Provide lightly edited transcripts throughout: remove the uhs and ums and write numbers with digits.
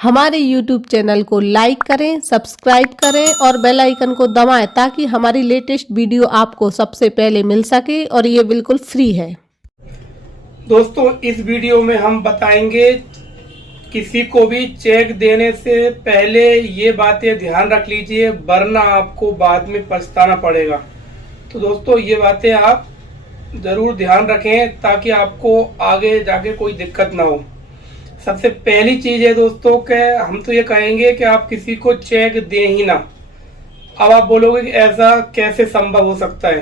हमारे YouTube channel को like करें, सब्सक्राइब करें और बेल आइकन को दबाएं ताकि हमारी लेटेस्ट वीडियो आपको सबसे पहले मिल सके और ये बिल्कुल फ्री है। दोस्तों, इस वीडियो में हम बताएंगे किसी को भी चेक देने से पहले ये बातें ध्यान रख लीजिए, वरना आपको बाद में पछताना पड़ेगा। तो दोस्तों, ये बातें आप ज़रूर ध्यान रखें ताकि आपको आगे जाके कोई दिक्कत ना हो। सबसे पहली चीज़ है दोस्तों कि हम तो ये कहेंगे कि आप किसी को चेक दें ही ना। अब आप बोलोगे कि ऐसा कैसे संभव हो सकता है।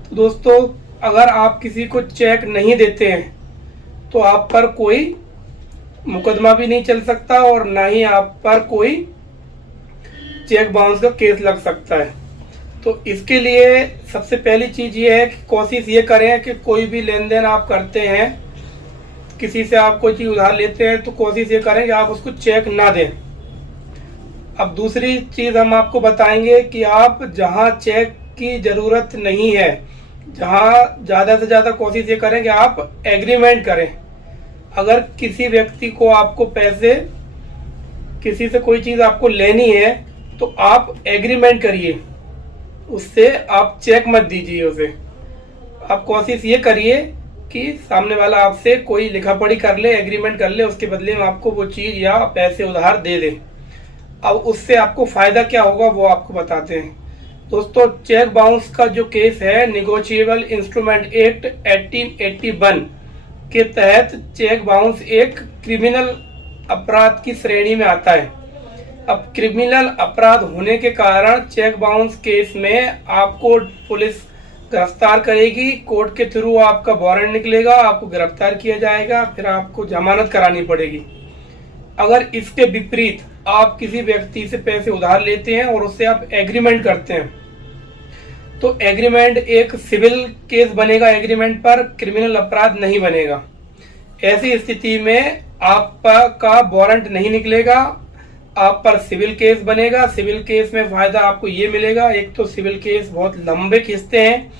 तो दोस्तों, अगर आप किसी को चेक नहीं देते हैं तो आप पर कोई मुकदमा भी नहीं चल सकता और ना ही आप पर कोई चेक बाउंस का केस लग सकता है। तो इसके लिए सबसे पहली चीज़ ये है कि कोशिश ये करें कि कोई भी लेन देन आप करते हैं, किसी से आप कोई चीज़ उधार लेते हैं, तो कोशिश ये करें कि आप उसको चेक ना दें। अब दूसरी चीज़ हम आपको बताएंगे कि आप जहां चेक की ज़रूरत नहीं है, जहां ज़्यादा से ज़्यादा कोशिश ये करें कि आप एग्रीमेंट करें। अगर किसी व्यक्ति को आपको पैसे, किसी से कोई चीज़ आपको लेनी है तो आप एग्रीमेंट करिए, उससे आप चेक मत दीजिए उसे। आप कोशिश ये करिए कि सामने वाला आपसे कोई लिखा पढ़ी कर ले, एग्रीमेंट कर ले, उसके बदले में आपको वो चीज़ या पैसे उधार दे दे। अब उससे आपको फ़ायदा क्या होगा वो आपको बताते हैं। दोस्तों, चेक बाउंस का जो केस है, निगोशिएबल इंस्ट्रूमेंट एक्ट 1881 के तहत चेक बाउंस एक क्रिमिनल अपराध की श्रेणी में आता है। अब क्रिमिनल अपराध होने के कारण चेक बाउंस केस में आपको पुलिस गिरफ्तार करेगी, कोर्ट के थ्रू आपका वारंट निकलेगा, आपको गिरफ्तार किया जाएगा, फिर आपको जमानत करानी पड़ेगी। अगर इसके विपरीत आप किसी व्यक्ति से पैसे उधार लेते हैं और उससे आप एग्रीमेंट करते हैं तो एग्रीमेंट एक सिविल केस बनेगा, एग्रीमेंट पर क्रिमिनल अपराध नहीं बनेगा। ऐसी स्थिति में आपका वारंट नहीं निकलेगा, आप पर सिविल केस बनेगा। सिविल केस में फायदा आपको ये मिलेगा, एक तो सिविल केस बहुत लंबे खींचते हैं।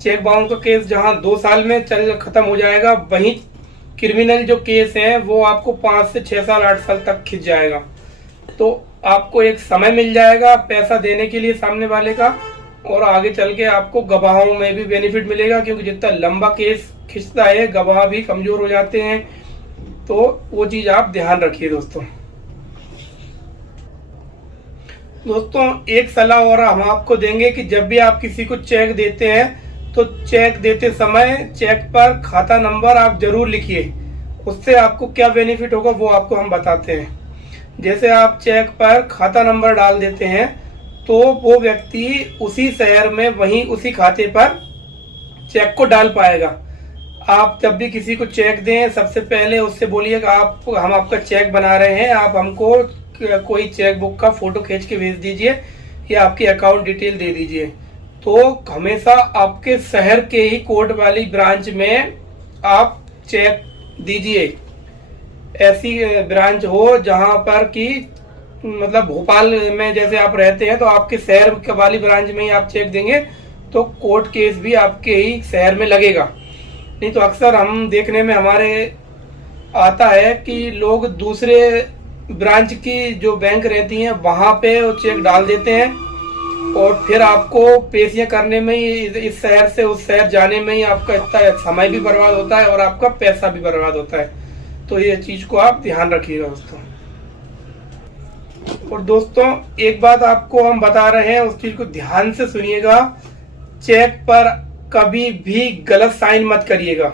चेक बाउंस का केस जहां 2 साल में चल खत्म हो जाएगा, वहीं क्रिमिनल जो केस है वो आपको 5 से 6 साल 8 साल तक खींच जाएगा। तो आपको एक समय मिल जाएगा पैसा देने के लिए सामने वाले का, और आगे चल के आपको गवाहों में भी बेनिफिट मिलेगा, क्योंकि जितना लंबा केस खिंचता है गवाह भी कमजोर हो जाते हैं। तो वो चीज आप ध्यान रखिए दोस्तों। एक सलाह और हम आपको देंगे कि जब भी आप किसी को चेक देते हैं तो चेक देते समय चेक पर खाता नंबर आप जरूर लिखिए। उससे आपको क्या बेनिफिट होगा वो आपको हम बताते हैं। जैसे आप चेक पर खाता नंबर डाल देते हैं तो वो व्यक्ति उसी शहर में वहीं उसी खाते पर चेक को डाल पाएगा। आप जब भी किसी को चेक दें, सबसे पहले उससे बोलिए कि हम आपका चेक बना रहे हैं, आप हमको कोई चेक बुक का फोटो खींच के भेज दीजिए या आपकी अकाउंट डिटेल दे दीजिए। तो हमेशा आपके शहर के ही कोर्ट वाली ब्रांच में आप चेक दीजिए। ऐसी ब्रांच हो जहां पर कि मतलब भोपाल में जैसे आप रहते हैं तो आपके शहर वाली ब्रांच में ही आप चेक देंगे तो कोर्ट केस भी आपके ही शहर में लगेगा। नहीं तो अक्सर हम देखने में हमारे आता है कि लोग दूसरे ब्रांच की जो बैंक रहती हैं वहां पे वो चेक डाल देते हैं और फिर आपको पेशियां करने में ही, इस शहर से उस शहर जाने में ही आपका इतना समय भी बर्बाद होता है और आपका पैसा भी बर्बाद होता है। तो ये चीज को आप ध्यान रखिएगा दोस्तों। और दोस्तों, एक बात आपको हम बता रहे हैं, उस चीज को ध्यान से सुनिएगा। चेक पर कभी भी गलत साइन मत करिएगा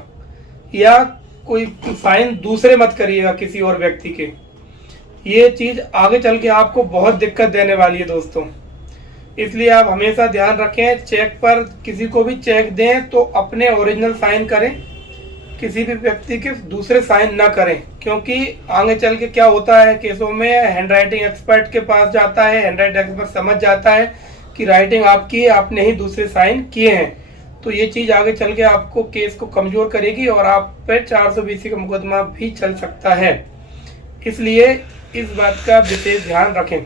या कोई साइन दूसरे मत करिएगा किसी और व्यक्ति के। ये चीज आगे चल के आपको बहुत दिक्कत देने वाली है दोस्तों। इसलिए आप हमेशा ध्यान रखें, चेक पर किसी को भी चेक दें तो अपने ओरिजिनल साइन करें, किसी भी व्यक्ति के दूसरे साइन ना करें। क्योंकि आगे चल के क्या होता है केसों में, हैंड राइटिंग एक्सपर्ट के पास जाता है, हैंड राइटिंग एक्सपर्ट समझ जाता है कि राइटिंग आपकी, आपने ही दूसरे साइन किए हैं। तो ये चीज आगे चल के आपको केस को कमजोर करेगी और आप पर 420 का मुकदमा भी चल सकता है। इसलिए इस बात का विशेष ध्यान रखें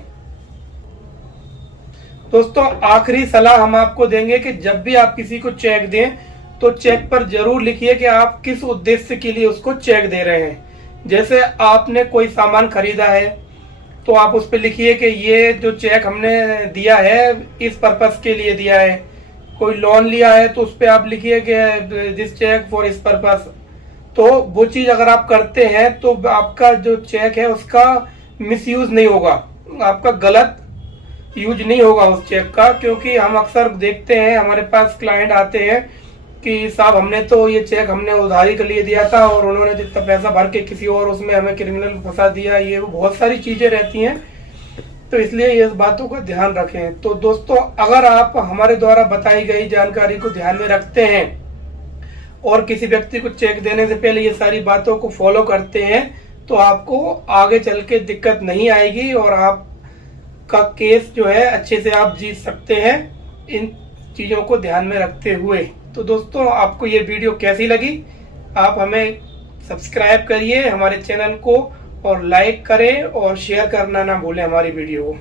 दोस्तों। आखिरी सलाह हम आपको देंगे कि जब भी आप किसी को चेक दें तो चेक पर जरूर लिखिए कि आप किस उद्देश्य के लिए उसको चेक दे रहे हैं। जैसे आपने कोई सामान खरीदा है तो आप उस पर लिखिए कि ये जो चेक हमने दिया है इस पर्पस के लिए दिया है। कोई लोन लिया है तो उस पर आप लिखिए कि दिस चेक फॉर इस पर्पस। तो वो चीज़ अगर आप करते हैं तो आपका जो चेक है उसका मिसयूज नहीं होगा, आपका गलत यूज नहीं होगा उस चेक का। क्योंकि हम अक्सर देखते हैं, हमारे पास क्लाइंट आते हैं कि साहब हमने तो ये चेक हमने उधारी के लिए दिया था और उन्होंने जितना पैसा भर के किसी और उसमें हमें क्रिमिनल फंसा दिया, ये बहुत सारी चीज़ें रहती हैं। तो इसलिए ये बातों का ध्यान रखें। तो दोस्तों, अगर आप हमारे द्वारा बताई गई जानकारी को ध्यान में रखते हैं और किसी व्यक्ति को चेक देने से पहले ये सारी बातों को फॉलो करते हैं तो आपको आगे चल के दिक्कत नहीं आएगी और आपका केस जो है अच्छे से आप जीत सकते हैं इन चीज़ों को ध्यान में रखते हुए। तो दोस्तों, आपको ये वीडियो कैसी लगी? आप हमें सब्सक्राइब करिए हमारे चैनल को और लाइक करें और शेयर करना ना भूलें हमारी वीडियो को।